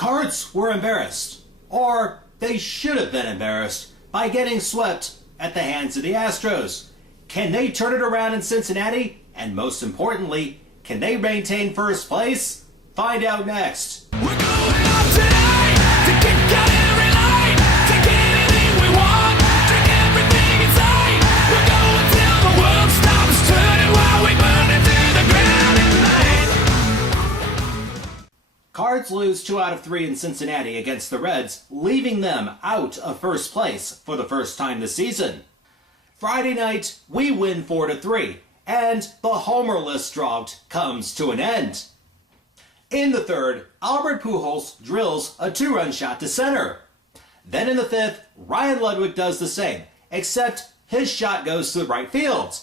Cards were embarrassed, or they should have been embarrassed, by getting swept at the hands of the Astros. Can they turn it around in Cincinnati? And most importantly, can they maintain first place? Find out next. We're going out today to kick out every line, take anything we want, drink everything inside. We're going till the world stops turning while we burn it to the ground at night. Cards lose 2 out of 3 in Cincinnati against the Reds, leaving them out of first place for the first time this season. Friday night, we win 4-3, and the homerless drought comes to an end. In the third, Albert Pujols drills a 2-run shot to center. Then in the fifth, Ryan Ludwig does the same, except his shot goes to right field.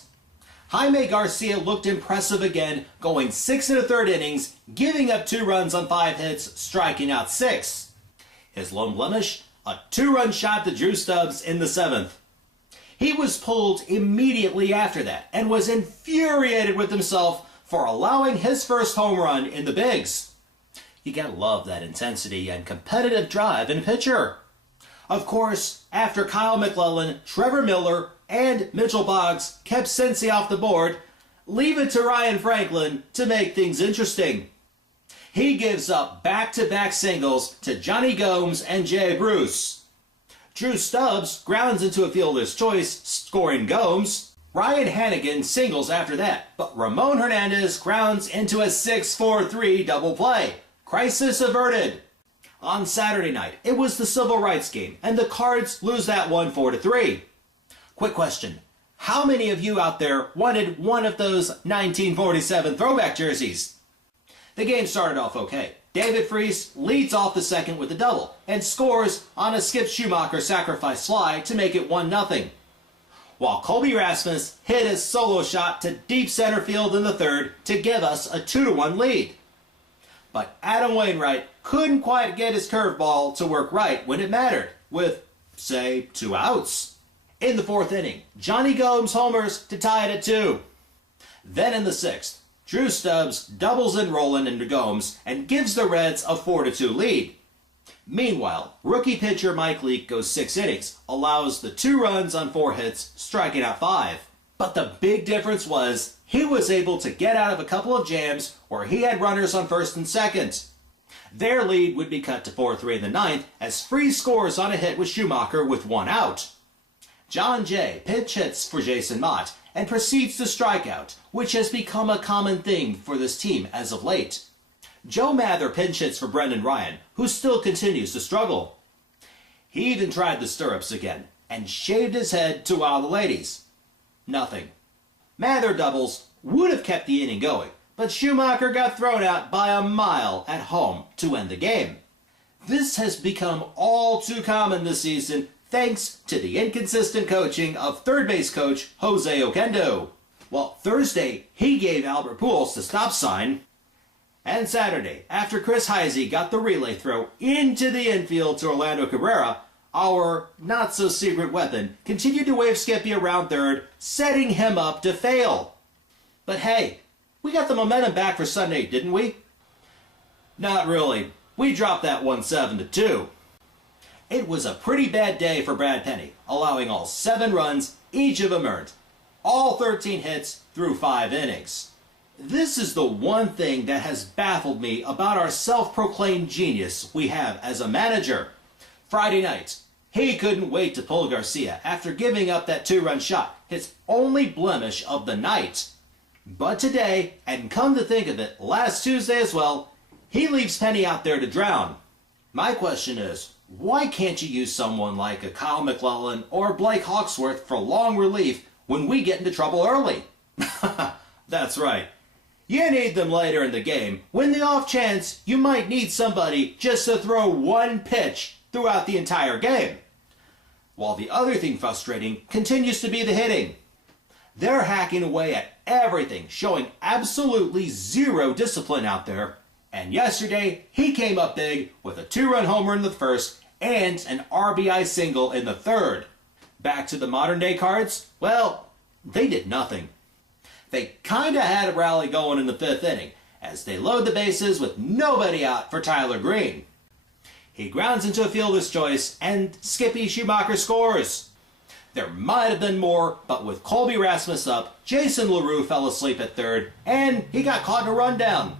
Jaime Garcia looked impressive again, going 6 1/3 innings, giving up 2 runs on 5 hits, striking out 6. His lone blemish, a 2-run shot to Drew Stubbs in the 7th. He was pulled immediately after that and was infuriated with himself for allowing his first home run in the bigs. You gotta love that intensity and competitive drive in a pitcher. Of course, after Kyle McClellan, Trevor Miller, and Mitchell Boggs kept Cincy off the board, leave it to Ryan Franklin to make things interesting. He gives up back-to-back singles to Johnny Gomes and Jay Bruce. Drew Stubbs grounds into a fielder's choice, scoring Gomes. Ryan Hannigan singles after that, but Ramon Hernandez grounds into a 6-4-3 double play. Crisis averted. On Saturday night, it was the Civil Rights game, and the Cards lose that one 4-3. Quick question. How many of you out there wanted one of those 1947 throwback jerseys? The game started off okay. David Freese leads off the second with a double and scores on a Skip Schumacher sacrifice fly to make it 1-0. While Colby Rasmus hit his solo shot to deep center field in the third to give us a 2-1 lead. But Adam Wainwright couldn't quite get his curveball to work right when it mattered, with, say, 2 outs. In the 4th inning, Johnny Gomes homers to tie it at 2. Then in the 6th, Drew Stubbs doubles in Roland into Gomes and gives the Reds a 4-2 lead. Meanwhile, rookie pitcher Mike Leake goes 6 innings, allows the 2 runs on 4 hits, striking out 5. But the big difference was he was able to get out of a couple of jams where he had runners on first and second. Their lead would be cut to 4-3 in the 9th as Freese scores on a hit with Schumacher with 1 out. John Jay pinch hits for Jason Mott and proceeds to strike out, which has become a common thing for this team as of late. Joe Mather pinch hits for Brendan Ryan, who still continues to struggle. He even tried the stirrups again, and shaved his head to wow the ladies. Nothing. Mather doubles would have kept the inning going, but Schumacher got thrown out by a mile at home to end the game. This has become all too common this season, thanks to the inconsistent coaching of third base coach Jose Oquendo. Well, Thursday, he gave Albert Pujols the stop sign. And Saturday, after Chris Heisey got the relay throw into the infield to Orlando Cabrera, our not-so-secret weapon continued to wave Skippy around third, setting him up to fail. But hey, we got the momentum back for Sunday, didn't we? Not really. We dropped that one 7-2. It was a pretty bad day for Brad Penny, allowing all 7 runs, each of them earned. All 13 hits through 5 innings. This is the one thing that has baffled me about our self-proclaimed genius we have as a manager. Friday night, he couldn't wait to pull Garcia after giving up that 2-run shot, his only blemish of the night. But today, and come to think of it, last Tuesday as well, he leaves Penny out there to drown. My question is, why can't you use someone like a Kyle McClellan or Blake Hawksworth for long relief when we get into trouble early? That's right. You need them later in the game, when the off chance you might need somebody just to throw 1 pitch throughout the entire game. While the other thing frustrating continues to be the hitting. They're hacking away at everything, showing absolutely zero discipline out there. And yesterday, he came up big with a 2-run homer in the first and an RBI single in the third. Back to the modern day Cards? Well, they did nothing. They kinda had a rally going in the 5th inning as they load the bases with nobody out for Tyler Green. He grounds into a fielder's choice, and Skippy Schumacher scores. There might have been more, but with Colby Rasmus up, Jason LaRue fell asleep at third, and he got caught in a rundown.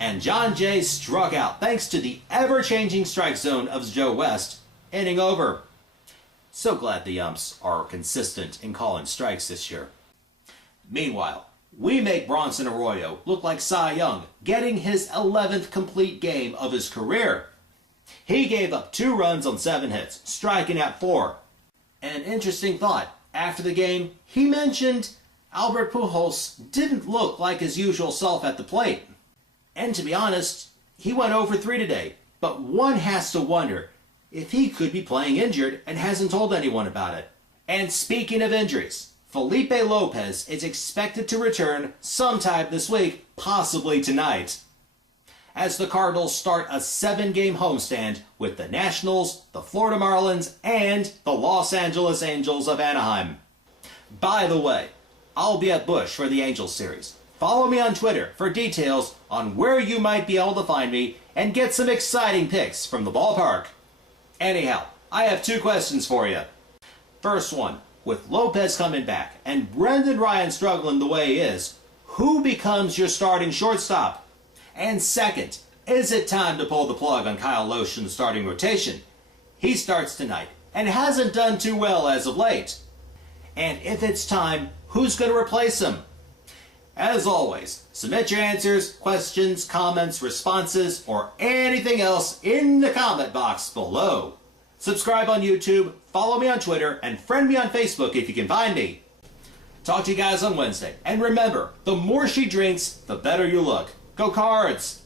And John Jay struck out thanks to the ever-changing strike zone of Joe West, inning over. So glad the umps are consistent in calling strikes this year. Meanwhile, we make Bronson Arroyo look like Cy Young, getting his 11th complete game of his career. He gave up 2 runs on 7 hits, striking out 4. An interesting thought, after the game, he mentioned Albert Pujols didn't look like his usual self at the plate. And to be honest, he went over 3 today, but one has to wonder if he could be playing injured and hasn't told anyone about it. And speaking of injuries, Felipe Lopez is expected to return sometime this week, possibly tonight, as the Cardinals start a 7-game homestand with the Nationals, the Florida Marlins, and the Los Angeles Angels of Anaheim. By the way, I'll be at Busch for the Angels series. Follow me on Twitter for details on where you might be able to find me and get some exciting pics from the ballpark. Anyhow, I have 2 questions for you. First one, with Lopez coming back and Brendan Ryan struggling the way he is, who becomes your starting shortstop? And second, is it time to pull the plug on Kyle Loeschen's starting rotation? He starts tonight and hasn't done too well as of late. And if it's time, who's going to replace him? As always, submit your answers, questions, comments, responses, or anything else in the comment box below. Subscribe on YouTube, follow me on Twitter, and friend me on Facebook if you can find me. Talk to you guys on Wednesday. And remember, the more she drinks, the better you look. Go Cards!